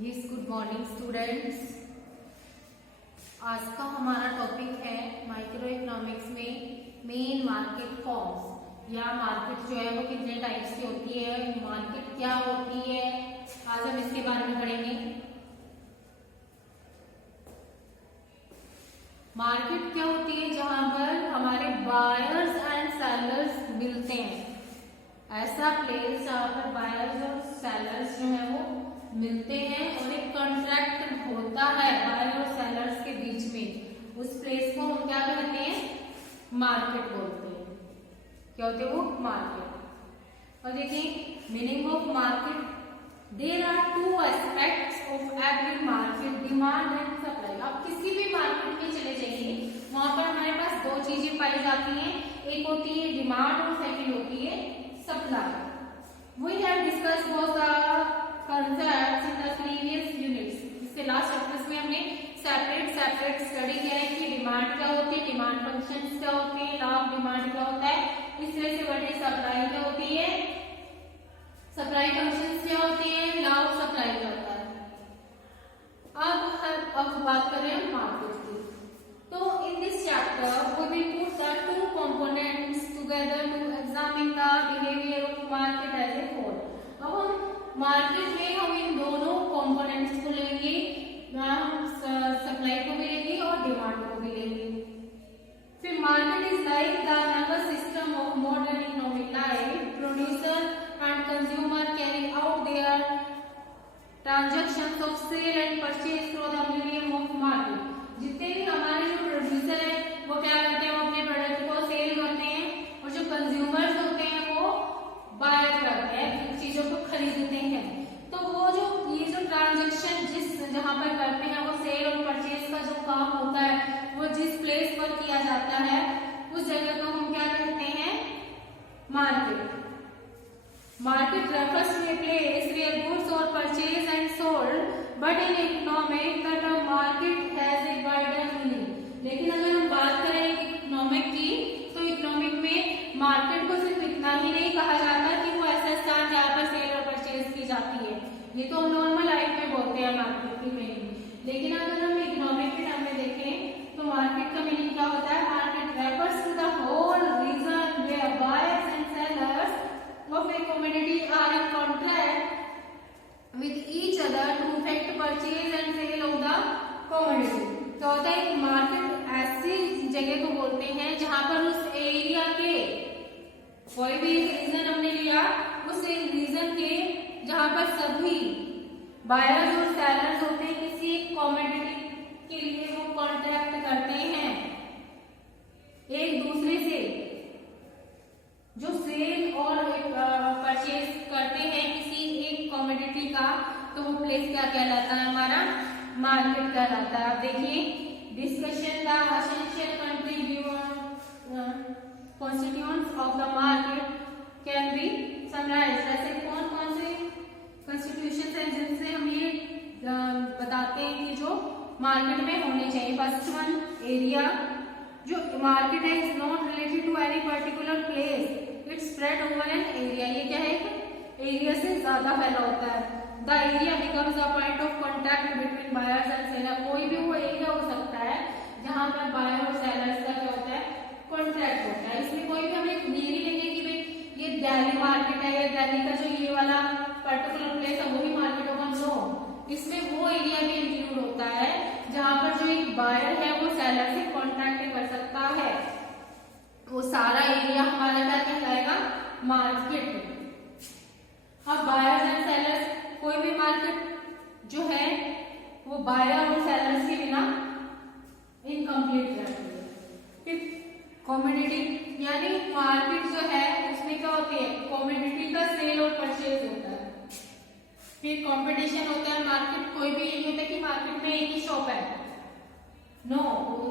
Yes, good morning students. आज का हमारा टॉपिक है माइक्रो इकोनॉमिक्स में मेन मार्केट फॉर्म्स, या मार्केट जो है वो कितने टाइप्स की होती है, मार्केट क्या होती है, आज हम इसके बारे में पढ़ेंगे। मार्केट क्या होती है? जहां पर हमारे बायर्स एंड सेलर्स मिलते हैं, ऐसा प्लेस जहां पर बायर्स और सेलर्स जो है वो मिलते हैं और एक कॉन्ट्रैक्ट होता है बायर और सेलर्स के बीच में, उस प्लेस को हम क्या कहते हैं? मार्केट बोलते हैं। क्या होते हैं वो? मार्केट। और देखिए meaning of market, there are two aspects of every market, demand and supply. आप किसी भी मार्केट में चले जाइए, वहां पर हमारे पास दो चीजें पाई जाती हैं, एक होती है डिमांड और सेकंड होती है supply. We have discussed both the concepts in the previous units. इससे लास्ट चैप्टर्स में हमने सेपरेट स्टडी किया है कि डिमांड क्या होती है, डिमांड फंक्शंस क्या होते हैं, लॉ ऑफ डिमांड क्या होता है, इस तरह से बढ़े सप्लाई क्या होती है, सप्लाई फंक्शंस क्या होती है, लॉ ऑफ सप्लाई क्या होता है। अब बात करें मार्केट की, तो in this chapter we will put the two components together to examine the behavior of market as a whole. अब हम मार्केट में हम इन दोनों कंपोनेंट्स को लेंगे, हम सप्लाई को भी लेंगे और डिमांड को भी लेंगे। फिर market is like the nervous system of modern economic life, producer and consumer carry out their transactions of sale and purchase through the medium of market. जितने भी हमारे जो प्रोड्यूसर है वो क्या करते हैं? वो अपने प्रोडक्ट को सेल करते हैं, और जो कंज्यूमर्स होते हैं वो बाय करते हैं, चीजों को खरीदते हैं। तो वो जो ये जो ट्रांजैक्शन जहां पर करते हैं, वो सेल और परचेज का जो काम होता है, वो जिस प्लेस पर किया जाता है उस जगह को हम क्या कहते हैं? Market. Market refers to a place where goods are purchased and sold, but in economic the term market has a wider meaning. लेकिन अगर हम बात करें इकोनॉमिक की, तो इकोनॉमिक में मार्केट को सिर्फ इतना ही नहीं कहा जाता कि वो ऐसा स्थान जहाँ पर सेल और परचेज की जाती है, ये तो हम नॉर्मल लाइफ में बोलते हैं मार्केट की मीनिंग। लेकिन अगर हम इकोनॉमिक के टर्म में देखें तो मार्केट का मीनिंग क्या होता है? Market refers to the whole region where buyers and sellers of a commodity are in contract with each other to effect purchase and sale of the commodity. तो होता है मार्केट ऐसी जगह को बोलते हैं जहां पर उस एरिया के कोई भी एक रीजन हमने लिया, उस रीजन के जहां पर सभी बायर्स और सेलर्स होते हैं, किसी एक कॉमोडिटी के लिए वो कॉन्ट्रैक्ट करते हैं एक दूसरे से, जो सेल और परचेज करते हैं किसी एक कमोडिटी का, तो वो प्लेस क्या कहलाता है? हमारा मार्केट कहलाता है। आप देखिए discussion the essential constituents of the market can be summarised. ऐसे कौन कौन से कॉन्स्टिट्यूशंस हैं जिनसे हम ये बताते हैं कि जो मार्केट में होने चाहिए। First one, area. जो मार्केट है is not related to any particular place, it's spread over an area. ये क्या है? एरिया से ज्यादा फैला होता है। The area becomes a point of contact between buyers and seller. कोई भी वो एरिया हो सकता है जहां पर बायर और सेलर्स का क्या होता है? कॉन्ट्रैक्ट होता है। इसमें कोई भी हमें ये नहीं लेंगे कि भाई ये दिल्ली मार्केट है, या दिल्ली का जो ये वाला पर्टिकुलर प्लेस है वही मार्केट होगा। नो, इसमें वो एरिया भी इंक्लूड होता है जहां पर जो एक बायर है वो सेलर से कॉन्ट्रैक्ट कर सकता है, वो सारा एरिया हमारा क्या कहलाएगा? मार्केट। अब बायर्स एंड सेलर्स, कोई भी मार्केट जो है वो बायर और सेलर्स के बिना इनकम्प्लीट रहती है। फिर कमोडिटी, यानी मार्केट जो है उसमें क्या होती है? कमोडिटी का सेल और परचेज होता है। फिर कंपटीशन होता है। मार्केट कोई भी नहीं होता कि मार्केट में एक ही शॉप है, नो,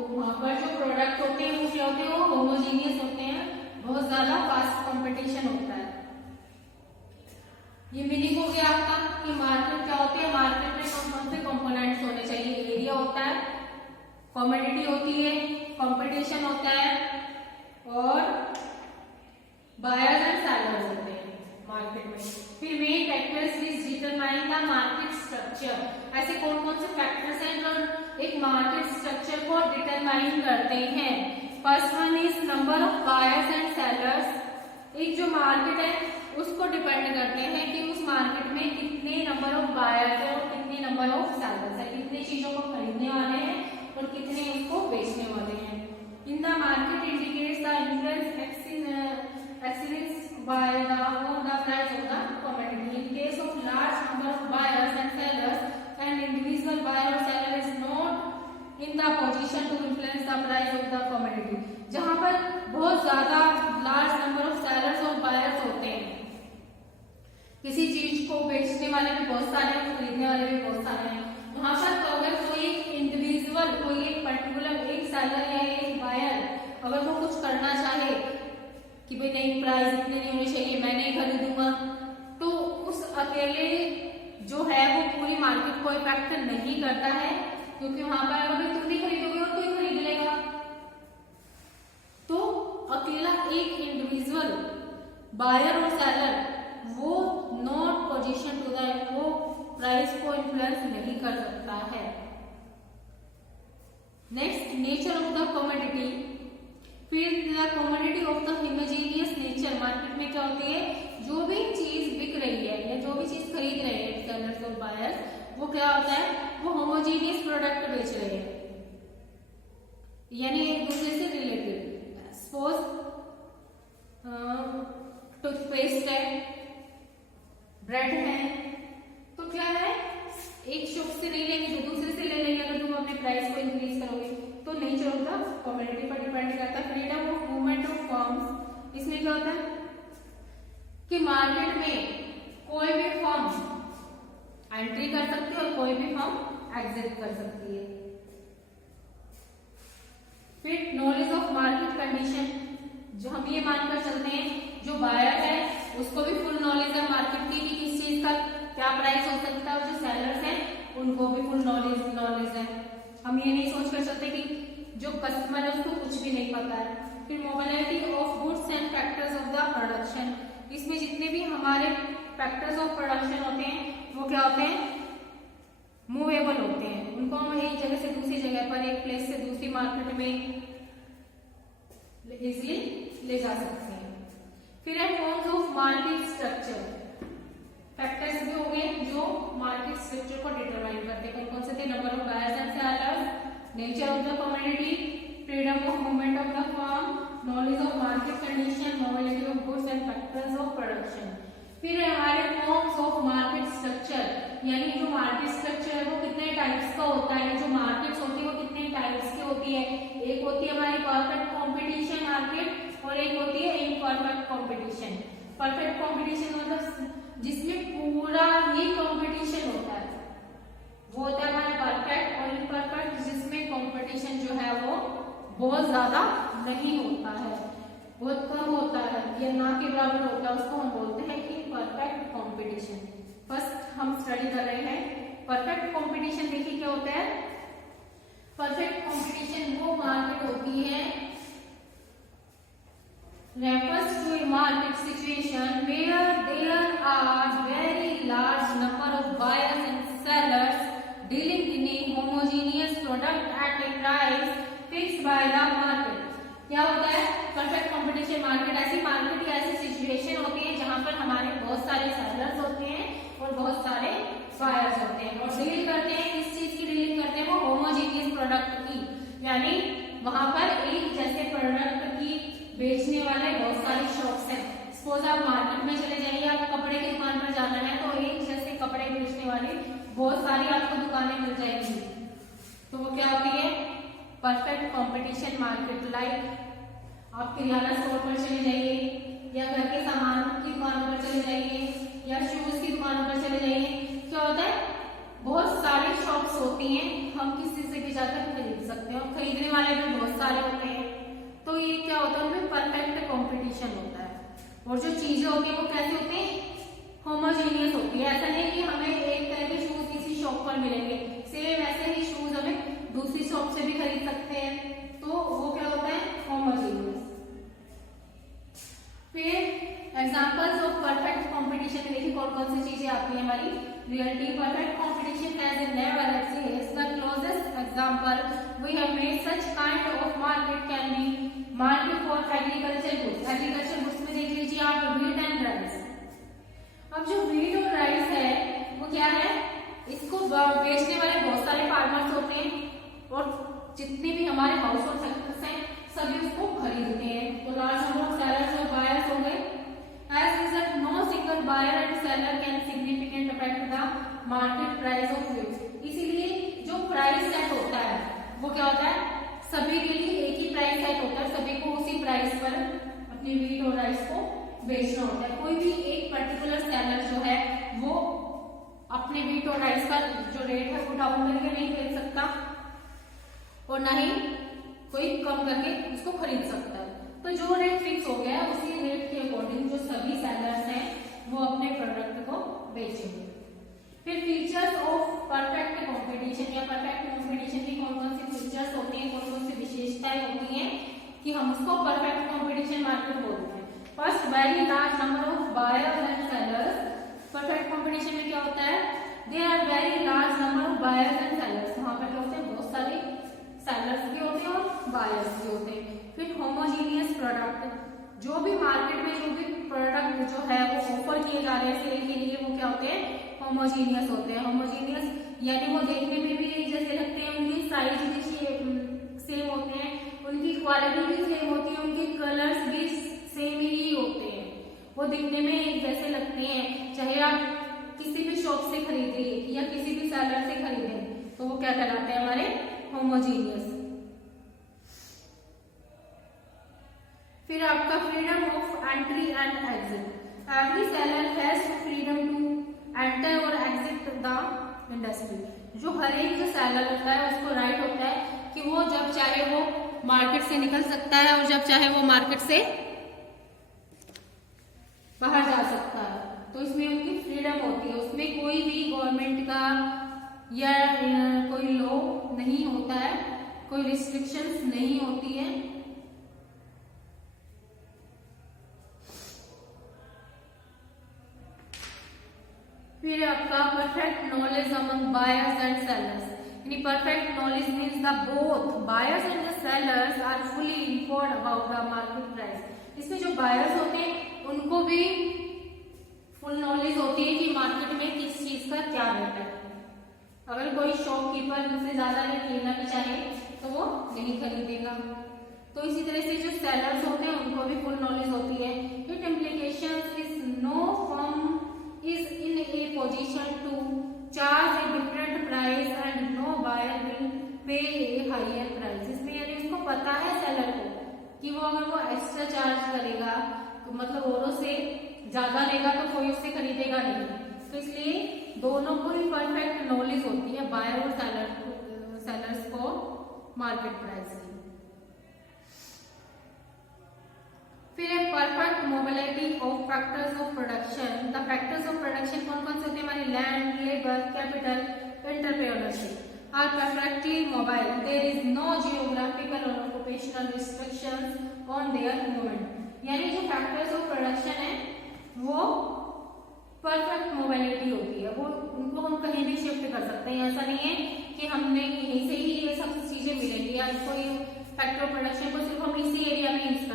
वहां पर जो प्रोडक्ट होते हैं वो क्या होते हैं? वो होमोजीनियस होते हैं, बहुत ज्यादा फास्ट कंपटीशन होता है। ये मीनिंग हो गया आपका कि मार्केट क्या होती है। मार्केट में कौन कौन से कंपोनेंट्स होने चाहिए? एरिया होता है, कमोडिटी होती है, कंपटीशन होता है, और बायर्स एंड सेलर्स होते हैं मार्केट में। फिर main factors which determine the market structure. ऐसे कौन कौन से फैक्टर्स हैं जो एक मार्केट स्ट्रक्चर को डिटरमाइन करते हैं? First one is number of buyers and sellers. एक जो मार्केट है उसको डिपेंड करते हैं कि उस मार्केट में कितने नंबर ऑफ बायर्स है और कितने नंबर ऑफ सेलर्स है, कितने चीजों को खरीदने वाले हैं और कितने उसको बेचने वाले हैं। In the market indicates the influence experience by the on the price of the commodity. In case of large number of buyers and sellers and individual buyer और seller is not in the position to influence the price of the commodity. जहां पर बहुत ज्यादा large number of sellers और buyers होते हैं, किसी चीज को बेचने वाले भी बहुत सारे हैं, खरीदने वाले भी बहुत सारे हैं, वहां पर तो अगर कोई एक इंडिविजुअल, कोई एक पर्टिकुलर एक सेलर या एक बायर अगर वो कुछ करना चाहे कि भाई नहीं प्राइस इतने नहीं होने चाहिए, मैं नहीं खरीदूंगा, तो उस अकेले जो है वो पूरी मार्केट को इफेक्ट नहीं करता है, क्योंकि वहां पर अगर तुम नहीं खरीदोगे और कोई खरीद लेगा। तो अकेला एक इंडिविजुअल बायर और सेलर वो नॉट पोजीशन टू द वो प्राइस को इन्फ्लुएंस नहीं कर सकता है। Next, nature of the commodity. फिर the commodity of the homogeneous nature. Market में क्या होती है, जो भी चीज बिक रही है या जो भी चीज खरीद रहे हैं सेलर्स और बायर्स, वो क्या होता है, वो होमोजेनियस प्रोडक्ट बेच रहे हैं, यानी एक दूसरे से रिलेटेड। सपोज टूथपेस्ट है, ब्रेड है, तो क्या है, एक शॉप से नहीं लेंगे तो दूसरे से ले लेंगे। अगर तुम अपने प्राइस को इंक्रीज करोगे तो नेचर ऑफ द कमोडिटी पर डिपेंड करता है। Freedom of movement of firms. इसमें क्या होता है कि मार्केट में कोई भी फर्म एंट्री कर सकती है और कोई भी फर्म एग्जिट कर सकती है। फिर नॉलेज ऑफ मार्केट कंडीशन। जो हम ये मानकर चलते हैं जो बायर है उसको भी फुल नॉलेज है मार्केट की कि किस चीज का क्या प्राइस हो सकता है, और जो सेलर्स हैं उनको भी फुल नॉलेज है। हम ये नहीं सोच कर चलते कि जो कस्टमर है उसको कुछ भी नहीं पता है। फिर mobility of goods and factors of the production. इसमें जितने भी हमारे फैक्टर्स ऑफ प्रोडक्शन होते हैं वो क्या होते हैं, मूवेबल होते हैं। उनको हम एक जगह से दूसरी जगह पर, एक प्लेस से दूसरी मार्केट में इजिली ले जा सकते हैं। फिर है forms of market structure. Factors भी हो गए जो मार्केट स्ट्रक्चर को डिटरमाइन करते हैं। कौन से थे, number of buyers and sellers, nature of the commodity, freedom of movement of the firm, knowledge of market condition, mobility of goods and factors of production. फिर है हमारे फॉर्म्स ऑफ मार्केट स्ट्रक्चर, यानी जो मार्केट स्ट्रक्चर है वो कितने types का होता है, जो मार्केट्स होती है वो कितने टाइप्स की होती है। एक होती है हमारी परफेक्ट कंपटीशन मार्केट और एक होती है इनपरफेक्ट कंपटीशन। परफेक्ट कंपटीशन मतलब जिसमें पूरा ही कंपटीशन होता है, वो होता है हमारा परफेक्ट। और इनपरफेक्ट जिसमें कंपटीशन जो है वो बहुत ज्यादा नहीं होता है, बहुत कम होता है या ना के बराबर होता है, उसको हम बोलते हैं कि परफेक्ट कंपटीशन। फर्स्ट हम स्टडी कर रहे हैं परफेक्ट कंपटीशन। देखिए क्या होता है, परफेक्ट कंपटीशन वो मार्केट होती है refers to a market situation where there are very large number of buyers and sellers dealing in a homogeneous product at a price fixed by the market। क्या होता है, परफेक्ट कंपटीशन मार्केट ऐसी market या ऐसी situation होती है जहां पर हमारे बहुत सारे सेलर्स होते हैं और बहुत सारे बायर्स होते हैं और डील करते हैं। किस चीज की डीलिंग करते हैं, वो होमोजेनियस प्रोडक्ट की, यानी वहां पर एक जैसे प्रोडक्ट की बेचने वाले बहुत सारी शॉप्स हैं। सपोज आप मार्केट में चले जाइए, आप कपड़े की दुकान पर जाना है तो एक जैसे कपड़े बेचने वाली बहुत सारी आपको दुकानें मिल जाएंगी, तो वो क्या होती है, परफेक्ट कंपटीशन मार्केट। लाइक आप किराना स्टोर पर चले जाइए या घर के सामान की दुकान पर चले जाइए या शूज की दुकान पर चले जाइए, क्या होता है, बहुत सारी शॉप्स होती हैं, हम किसी से भी जाकर खरीद सकते हैं और खरीदने वाले भी बहुत सारे होते हैं। तो ये क्या होता है, उनमें परफेक्ट कंपटीशन होता है। और जो चीजें होती है वो कैसे होती है, होमोजेनियस होती है। ऐसा नहीं कि हमें एक तरह के शूज किसी शॉप पर मिलेंगे, सेम ऐसे ही शूज हमें दूसरी शॉप से भी खरीद सकते हैं, तो वो क्या होता है, होमोजेनियस। फिर एग्जांपल्स ऑफ परफेक्ट कंपटीशन में देखिए कौन कौन सी चीजें आती है हमारी, reality. Perfect competition has never existed. The closest example we have made such kind of market can be market for agriculture goods. Agriculture goods में देख लीजिए आप wheat and rice. अब जो wheat और rice है वो क्या है, इसको बेचने वाले बहुत सारे फार्मर्स होते हैं और जितने भी हमारे हाउस होल्ड सेक्टर्स हैं सभी उसको खरीदते हैं. तो लार्ज नंबर ऑफ सेलर्स और बायर्स हो गए. As result, no single buyer and seller can significantly affect the market price of wheat. इसीलिए जो प्राइस सेट होता है वो क्या होता है, सभी के लिए एक ही प्राइस सेट होता है, सभी को उसी प्राइस पर अपनी व्हीट और राइस को बेचना होता है. कोई भी एक पर्टिकुलर सेलर जो है वो अपने व्हीट और राइस का जो रेट है वो डाउन करके नहीं बेच सकता और ना ही कोई कम करके उसको खरीद सकता है. तो जो रेट फिक्स हो गया है उसी रेट के अकॉर्डिंग जो सभी सेलर्स हैं वो अपने प्रोडक्ट को बेचेंगे. फिर फीचर्स ऑफ परफेक्ट कंपटीशन या परफेक्ट कंपटीशन की कौन कौन सी फीचर्स होती हैं, कौन कौन सी विशेषताएं होती हैं कि हम उसको परफेक्ट कंपटीशन मार्केट बोलते हैं. First, very large number of buyers and sellers. Perfect competition में क्या होता है, there are very large number of buyers and sellers. वहां पर क्या होते हैं, बहुत सारे सेलर्स भी होते हैं और बायर्स भी होते हैं. फिर होमोजीनियस प्रोडक्ट, जो भी मार्केट में जो भी प्रोडक्ट जो है वो ऑफर किए जा रहे हैं सेल के लिए वो क्या होते हैं, होमोजीनियस होते हैं. होमोजीनियस यानी वो देखने में भी एक जैसे लगते हैं, उनकी साइज भी सेम होते हैं, उनकी क्वालिटी भी सेम होती है, उनके कलर्स भी सेम ही होते हैं, वो दिखने में एक जैसे लगते हैं. चाहे आप किसी भी शॉप से खरीदिए या किसी भी सेलर से खरीदें तो वो क्या कहलाते हैं, हमारे होमोजीनियस. फिर आपका freedom of entry and exit. Every seller has freedom to enter और एग्जिट द इंडस्ट्री. जो हर एक जो सेलर होता है उसको राइट होता है कि वो जब चाहे वो मार्केट से निकल सकता है और जब चाहे वो मार्केट से बाहर जा सकता है. तो इसमें उनकी फ्रीडम होती है, उसमें कोई भी गवर्नमेंट का या कोई लॉ नहीं होता है, कोई रिस्ट्रिक्शंस नहीं होती है. फिर आपका perfect knowledge among buyers and sellers. यानी perfect knowledge means the both buyers and the sellers are fully informed about the market price. इसमें जो बायर्स होते हैं उनको भी फुल नॉलेज होती है कि मार्केट में किस चीज का क्या रेट है. अगर कोई शॉपकीपर उनसे ज्यादा रेट लेना भी चाहे तो वो नहीं खरीदेगा. तो इसी तरह से जो सेलर्स होते हैं उनको भी फुल नॉलेज होती है. It implications is no firm is in a position to charge a different price and no buyer will pay a higher price. इसमें यानी उसको पता है सेलर को कि वो अगर वो एक्स्ट्रा चार्ज करेगा तो मतलब औरों से ज्यादा लेगा तो कोई उससे खरीदेगा नहीं. तो इसलिए दोनों को ही परफेक्ट नॉलेज होती है बायर और सेलर्स को मार्केट प्राइस की. फिर है perfect mobility of factors of production. The factors of production कौन कौन से होते हैं, हमारे land, labour, capital, entrepreneurship are perfectly mobile. There is no geographical और occupational restrictions on their movement. यानी जो फैक्टर्स ऑफ प्रोडक्शन है वो परफेक्ट मोबिलिटी होती है, वो उनको हम कहीं भी शिफ्ट कर सकते हैं. ऐसा नहीं है कि हमने यहीं से ही ये सब चीजें मिलेंगी या कोई फैक्टर ऑफ प्रोडक्शन को सिर्फ हम इसी एरिया में यूज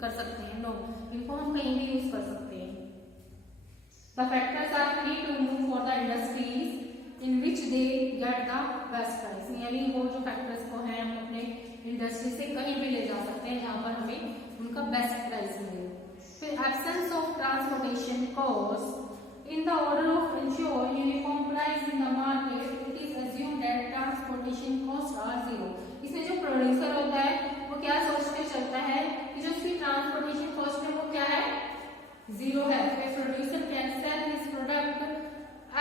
कर सकते हैं. नो, इनको हम कहीं भी यूज कर सकते हैं. The factors are free to move for the industries in which they get the best price. यानी वो जो फैक्टर्स को है हम अपने इंडस्ट्री से कहीं भी ले जा सकते हैं जहां पर हमें उनका बेस्ट प्राइस मिले. फिर absence of transportation cost in the order of insure uniform price in the market it is assumed that transportation cost are zero. इसमें जो प्रोड्यूसर होता है वो क्या सोच के चलता है कि जो उसकी ट्रांसपोर्टेशन कॉस्ट है वो क्या है, जीरो है. Producer can sell his product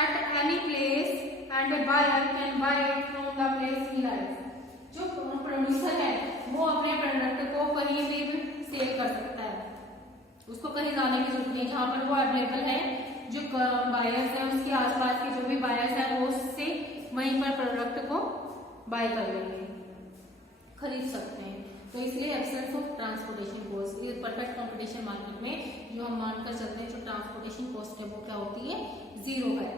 at any place and a buyer can buy it from the place he likes. जो प्रोड्यूसर है वो अपने प्रोडक्ट को कहीं भी सेल कर सकता है, उसको कहीं जाने की जरूरत नहीं. जहां पर वो अवेलेबल है, जो बायर्स है उसके आसपास के जो भी बायर्स है वो उससे वहीं पर प्रोडक्ट को बाय कर लेंगे, खरीद सकते हैं. तो इसलिए एब्सेंस ऑफ ट्रांसपोर्टेशन कॉस्ट. ये परफेक्ट कंपटीशन मार्केट में जो हम मानकर चलते हैं जो ट्रांसपोर्टेशन कॉस्ट है वो क्या होती है, जीरो है.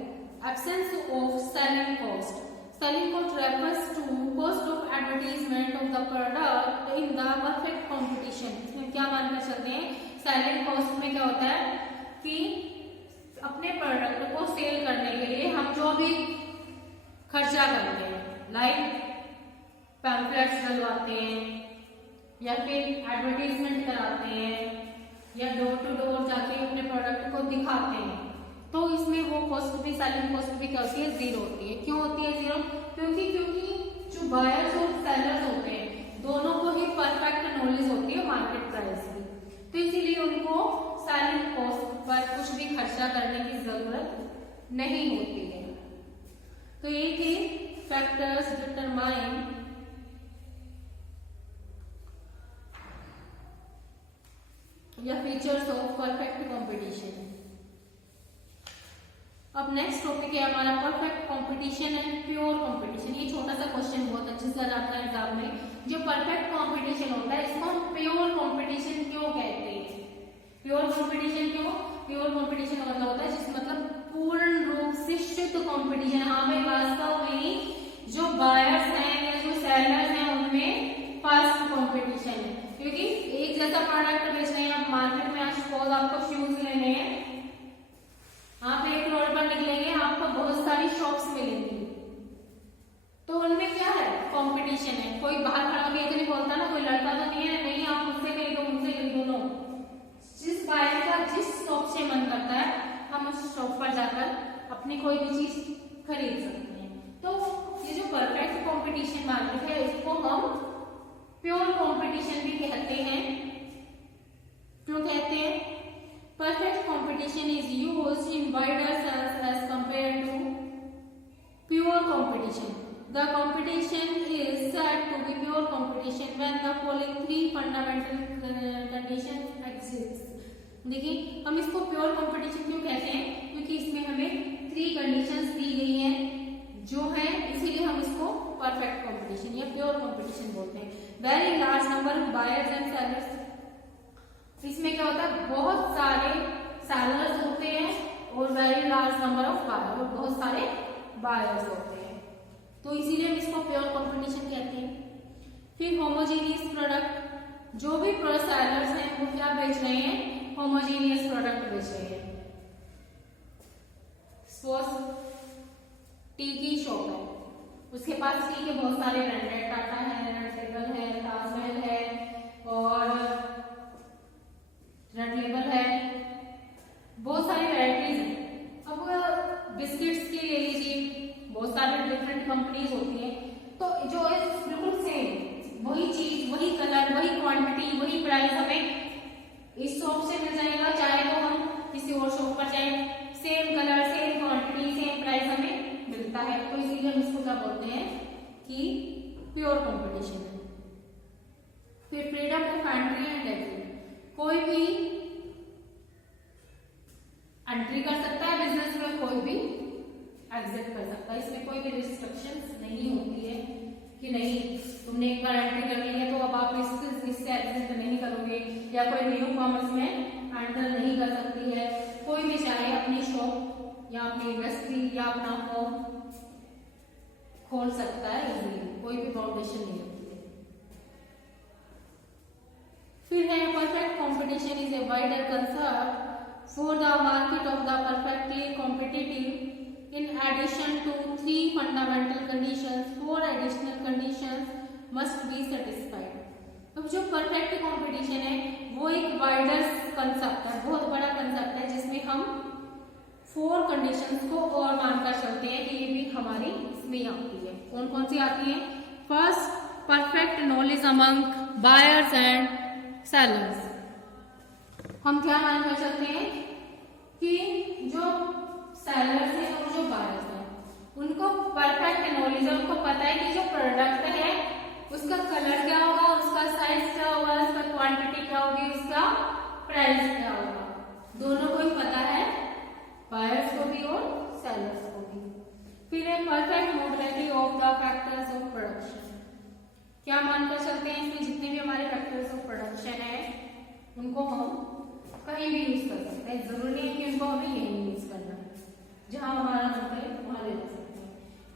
absence of selling cost. Selling cost refers to cost of advertisement of the product in the perfect competition. इसमें क्या मानकर चलते हैं, सेलिंग कॉस्ट में क्या होता है कि अपने प्रोडक्ट को सेल करने के लिए हम जो भी खर्चा करते हैं, लाइक पैम्फलेट्स डलवाते हैं या फिर एडवर्टीजमेंट कराते हैं या डोर टू डोर जाके अपने प्रोडक्ट को दिखाते हैं, तो इसमें वो कॉस्ट भी, सेलिंग कॉस्ट भी क्या होती है, जीरो होती है। क्यों होती है जीरो? क्योंकि जो बायर्स और सेलर्स होते हैं दोनों को ही परफेक्ट नॉलेज होती है मार्केट प्राइस की, तो इसीलिए उनको सेलिंग कॉस्ट पर कुछ भी खर्चा करने की जरूरत नहीं होती है। तो ये थे फैक्टर्स डिटरमाइन या फीचर्स ऑफ परफेक्ट कंपटीशन। अब नेक्स्ट टॉपिक है हमारा perfect competition and pure competition. ये छोटा सा क्वेश्चन बहुत अच्छे से आता है एग्जाम में। जो परफेक्ट कंपटीशन होता है इसको हम प्योर कंपटीशन क्यों कहते हैं? प्योर कंपटीशन क्यों? प्योर कंपटीशन का मतलब होता है जिस मतलब पूर्ण रूप से शुद्ध कंपटीशन। हाँ भाई, वास्तव में जो बायर्स हैं या जो सेलर्स हैं उनमें फास्ट कंपटीशन है, क्योंकि एक जैसा प्रोडक्ट बेच रहे हैं आप मार्केट में। आज सपोज आपको शूज लेने हैं, आप एक रोड पर निकलेंगे, आपको बहुत सारी शॉप्स मिलेंगी, तो उनमें क्या है, कंपटीशन है। कोई बाहर खड़ा होकर नहीं बोलता ना, कोई लड़का तो नहीं है, नहीं आप मुझसे खरीदो, मुझसे खरीदो। नो, जिस बायर का जिस शॉप से मन करता है हम उस शॉप पर जाकर अपनी कोई भी चीज खरीद सकते हैं। तो ये जो परफेक्ट कंपटीशन मार्केट है इसको हम प्योर कंपटीशन भी कहते हैं। क्यों कहते हैं? Perfect competition is used in wider sense as compared to pure competition. The competition is said to be pure competition when the following three fundamental conditions exist. देखिए, हम इसको प्योर कंपटीशन क्यों कहते हैं? क्योंकि इसमें हमें 3 कंडीशंस दी गई हैं जो है, इसीलिए हम इसको परफेक्ट कंपटीशन या प्योर कंपटीशन बोलते हैं। Very large number of buyers and sellers. इसमें क्या होता है, बहुत सारे सेलर्स होते हैं और very large number of buyers, और बहुत सारे बायर्स होते हैं, तो इसीलिए हम इसको प्योर कंपटीशन कहते हैं। फिर होमोजेनियस प्रोडक्ट, जो भी सेलर्स हैं वो क्या बेच रहे हैं, होमोजेनियस प्रोडक्ट बेच रहे हैं। सपोज टी की शॉप है, उसके पास टी के बहुत सारे ब्रांड है, टाटा है, टेबल है, ताजमहल है और रेड लेबल है, बहुत सारी वैरायटीज हैं। अब बिस्किट्स की ले लीजिए, बहुत सारी डिफरेंट कंपनीज होती हैं, तो जो है बिल्कुल सेम वही चीज, वही कलर, वही क्वांटिटी, वही प्राइस हमें इस शॉप से मिल जाएगा, चाहे तो हम किसी और शॉप पर जाए, same colour, same quantity, same price हमें मिलता है। तो इसीलिए हम इसको क्या बोलते हैं कि प्योर कंपटीशन है। फिर freedom of entry and exit, कोई भी एंट्री कर सकता है बिजनेस में, कोई भी एग्जिट कर सकता है। इसमें कोई भी रिस्ट्रिक्शंस नहीं होती है कि नहीं तुमने एक बार एंट्री कर ली है तो अब आप इससे एग्जिट नहीं करोगे, या कोई न्यू कॉमर्स में एंटर नहीं कर सकती है। कोई भी चाहे अपनी शॉप या अपनी इंडस्ट्री या अपना फॉर्म खोल सकता है इजीली, कोई भी बाउंडेशन नहीं होती है। फिर है perfect competition is a wider concept for the market of the perfectly competitive in addition to 3 fundamental conditions, 4 additional conditions must be satisfied. अब जो परफेक्ट कंपटीशन है वो एक वाइडर कंसेप्ट है, बहुत बड़ा कंसेप्ट है, जिसमें हम 4 कंडीशंस को और मानकर चलते हैं कि ये भी हमारी इसमें आती है। कौन कौन सी आती है? First, perfect knowledge among buyers and sellers. हम क्या मानकर चलते हैं कि जो सेलर्स हैं और जो बायर्स हैं उनको परफेक्ट नॉलेज है, उनको पता है कि जो प्रोडक्ट है उसका कलर क्या होगा, उसका साइज क्या होगा, उसका क्वांटिटी क्या होगी, उसका प्राइस क्या होगा, दोनों को ही पता है, बायर्स को भी और सेलर्स को भी। फिर है perfect mobility of the factors of production. क्या मानकर चलते हैं इसमें जितने भी हमारे फैक्टर्स ऑफ प्रोडक्शन है उनको हम कहीं भी यूज कर सकते हैं, जरूरी नहीं है कि उनको हमें यही यूज करना है, जहां हमारा मन करे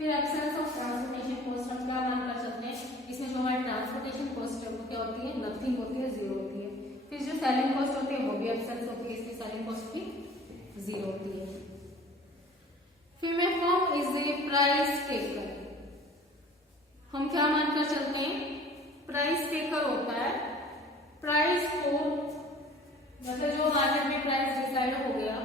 फिर एब्सेंस ऑफ ट्रांसपोर्टेशन कॉस्ट हम क्या मान कर सकते हैं, इसमें जो हमारी ट्रांसपोर्टेशन कॉस्ट है वो क्या होती है, नथिंग होती है, जीरो होती है। फिर जो सेलिंग कॉस्ट होती है वो भी एब्सेंस होती है, इसकी सेलिंग कॉस्ट भी जीरो होती है। फिर में form is a price taker, हम क्या मानकर चलते हैं, प्राइस टेकर होता है, प्राइस को मतलब जो मार्केट में प्राइस डिसाइड हो गया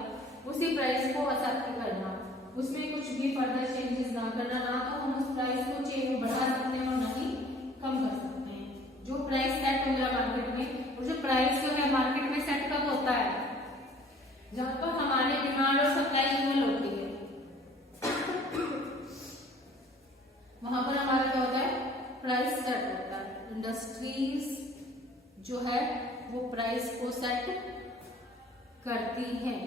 उसी प्राइस को एक्सेप्ट करना, उसमें कुछ भी फर्दर चेंजेस ना करना, ना तो हम उस प्राइस को चेंज बढ़ा सकते हैं और ना ही कम कर सकते हैं। जो प्राइस सेट हो गया मार्केट में, और जो प्राइस जो है मार्केट में सेट कब होता है, जहां पर हमारे डिमांड और सप्लाई इक्वल होती है, वहां पर हमारा क्या होता है, प्राइस सेट होता है। इंडस्ट्रीज जो है वो प्राइस को सेट करती हैं।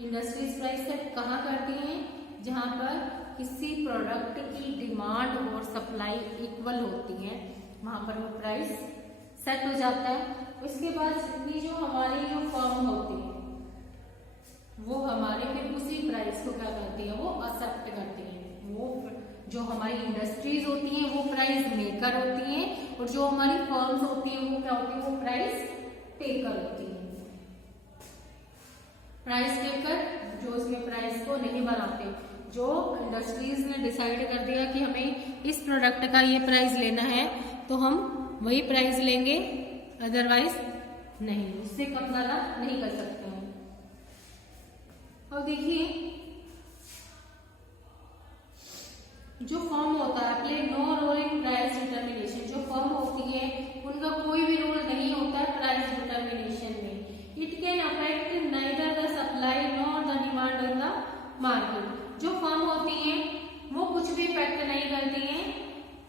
इंडस्ट्रीज प्राइस सेट कहाँ करती हैं, जहां पर किसी प्रोडक्ट की डिमांड और सप्लाई इक्वल होती है, वहां पर वो प्राइस सेट हो जाता है। उसके बाद जितनी जो हमारी जो फर्म होती है वो हमारे फिर उसी प्राइस को क्या करती है, वो एक्सेप्ट करती है। वो जो हमारी इंडस्ट्रीज होती हैं वो प्राइस मेकर होती हैं, और जो हमारी फर्म्स होती हैं वो क्या होती है, वो प्राइस टेकर होती है। प्राइस टेकर जो उसमें प्राइस को नहीं बनाते, जो इंडस्ट्रीज ने डिसाइड कर दिया कि हमें इस प्रोडक्ट का ये प्राइस लेना है तो हम वही प्राइस लेंगे, अदरवाइज नहीं, उससे कम ज्यादा नहीं कर सकते हैं। और देखिए जो फर्म होता है play no role in price determination, जो फर्म होती है उनका कोई भी रोल नहीं होता है प्राइस डिटर्मिनेशन में। It can affect neither the supply nor the demand in the market. जो फर्म होती है वो कुछ भी इफेक्ट नहीं करती है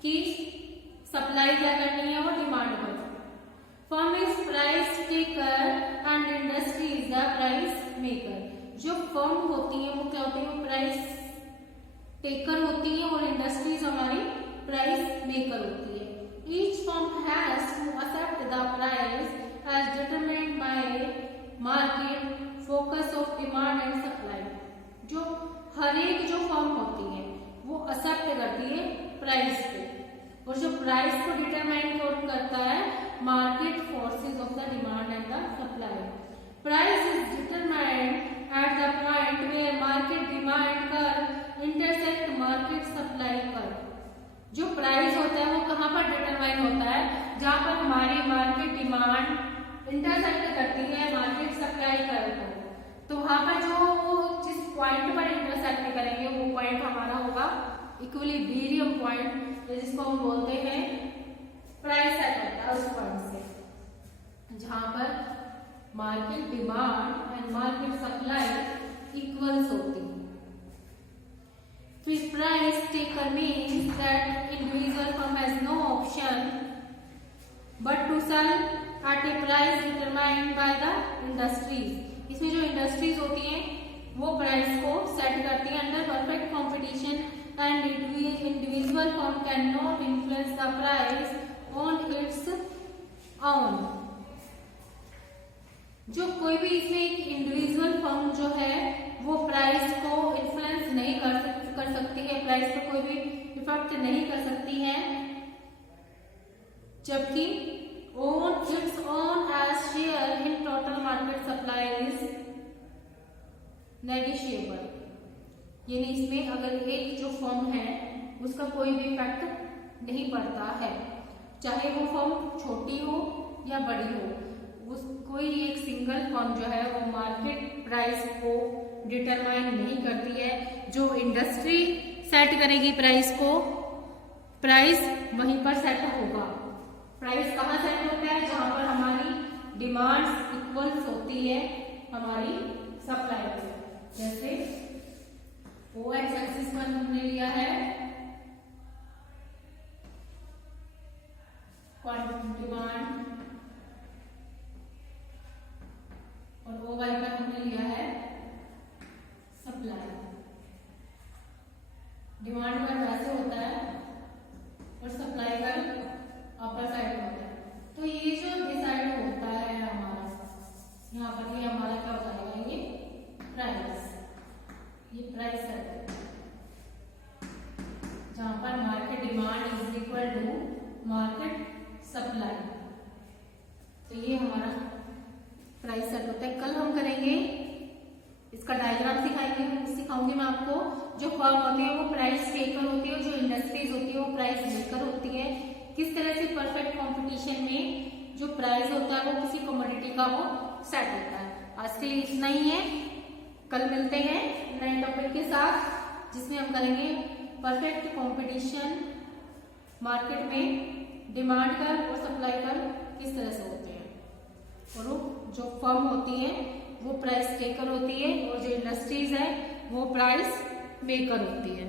कि सप्लाई क्या करनी है और डिमांड को। Firm is price taker and industry is the price maker. जो फर्म होती है वो क्या होती है, प्राइस टेकर होती है और इंडस्ट्रीज हमारी प्राइस मेकर होती है। Each firm has to accept the price as determined by market focus of demand and supply. जो हर एक जो फर्म होती है वो एक्सेप्ट करती है प्राइस को, और जो प्राइस को डिटरमाइन कौन करता है, market forces of the demand and the supply. Price is determined at the point where market demand curve intersect market supply curve. जो प्राइस होता है वो कहाँ पर डिटरमाइन होता है, जहां पर हमारी मार्केट डिमांड इंटरसेक्ट करती है मार्केट सप्लाई कर्व को। तो वहां पर जो जिस पॉइंट पर इंटरसेक्ट करेंगे वो पॉइंट हमारा होगा इक्विलिब्रियम पॉइंट, जिसको हम बोलते हैं प्राइस सेट होता है उस पॉइंट से, जहां पर market demand and market supply equals होती है। फिर price taker means that individual firm has no option but to sell at a price determined by the industries. इसमें जो इंडस्ट्रीज होती हैं वो प्राइस को सेट करती हैं under perfect competition, and individual firm can not influence the price on its own. जो कोई भी इसमें एक इंडिविजुअल फर्म जो है वो प्राइस को इन्फ्लुएंस नहीं कर सकती है, प्राइस पर कोई भी इफेक्ट नहीं कर सकती है, जबकि own its own as share in total market supply is negotiable. यानी इसमें अगर एक जो फर्म है उसका कोई भी इफेक्ट नहीं पड़ता है, चाहे वो फर्म छोटी हो या बड़ी हो, कोई एक सिंगल फर्म जो है वो मार्केट प्राइस को डिटरमाइन नहीं करती है। जो इंडस्ट्री सेट करेगी प्राइस को, प्राइस वहीं पर सेट होगा। प्राइस कहाँ सेट होता है, जहां पर हमारी डिमांड्स इक्वल्स होती है हमारी सप्लाई को। जैसे ओ एक्स एक्सिस पर हमने लिया है डिमांड और ओ वाई पर हमने लिया है सप्लाई। डिमांड पर वैसे होता है और सप्लाई पर अपर साइड होता है। तो ये जो डिसाइड होता है हमारा, यहाँ पर ये हमारा क्या हो जाएगा, ये प्राइस, ये प्राइस है। इसका डायग्राम सिखाऊंगी मैं आपको। जो फर्म होती है वो प्राइस टेकर होती है, जो इंडस्ट्रीज होती है वो प्राइस मेकर होती है। किस तरह से परफेक्ट कंपटीशन में जो प्राइस होता है वो किसी कमोडिटी का वो सेट होता है। आज के लिए इतना ही है, कल मिलते हैं नए टॉपिक के साथ जिसमें हम करेंगे परफेक्ट कंपटीशन मार्केट में डिमांड कर और सप्लाई कर किस तरह से होते हैं, और जो फर्म होती है वो प्राइस टेकर होती है और जो इंडस्ट्रीज है वो प्राइस मेकर होती है।